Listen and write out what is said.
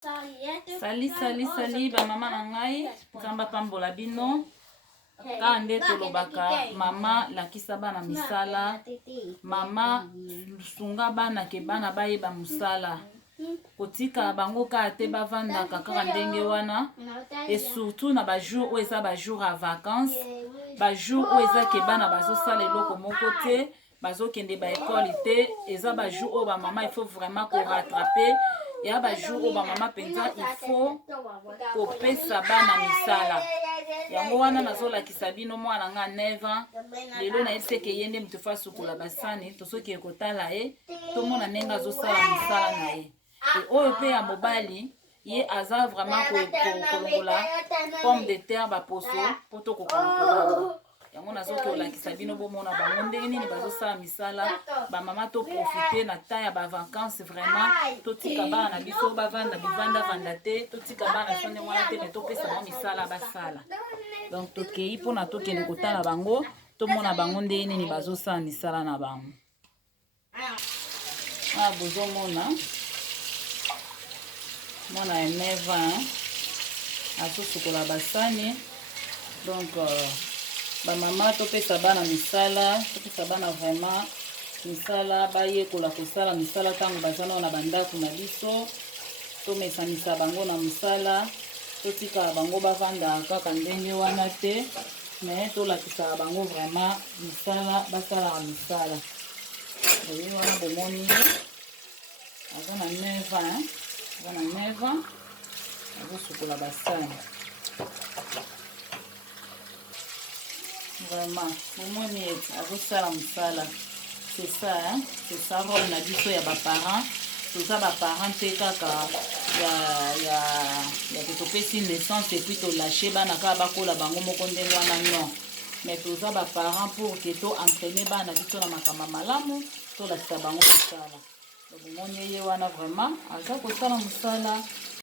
Sali ba mama na ngai nzamba pambola bino ka nde tolobaka mama lakisa bana misala mama sunga bana ke bana bayeba musala kotika bango ka te bavandaka kaka ndenge wana et surtout na bajour oyo eza bajour ya vacances bajour oyo eza ke bana bazosala eloko moko te bazokende baekole te eza bajour oyo bamama il faut vraiment korattrape ya bajour oyo bamama mpenza il faut kopesa bana misala yango wana nazolakisa bino mwana nga 9 ans lelo nayebisi ke ye nde moto fa sukola basani tosoki ekotala ye tomona ndenge azosala misala na ye e oyo mpe ya mobali ye aza vraiment kolongola pomme de terre baposo mpo tokokana kolamba yango nazoki olakisa bino bomona bango ndenge nini bazosala misala bamama toprofite na temps ya bavacances vraiment totika bana na biso bavanda bivandavanda te totika bana biso ndenge wana te me topesa bango misala basala donc tokei mpona tokende kotala bango tomona bango ndenge nini bazosala misala na bango wana bozomona mwana ya 9 ans azosukola basani donc bamama topesa bana misala topesa bana vraiment misala bayekola kosala misala ntango baza nao na bandako na biso tomesanisa bango na misala totika bango bavanda kaka ndenge wana te me tolakisaka bango vraiment misala basalaka misala oye wana bomoni aza na 9 ans aza na 9 ans azosukola basani vraiment bomoni ete azosala mosala c'est ça role na biso ya baparent toza baparent te kaka ya topesi naissance epuis tolâche bana kaka bakola bango moko ndenge wana non mais toza baparent pour ke toentraîne bana biso na makambo malamu tolakisa bango mosala bomoni ye wana vraiment aza kosala mosala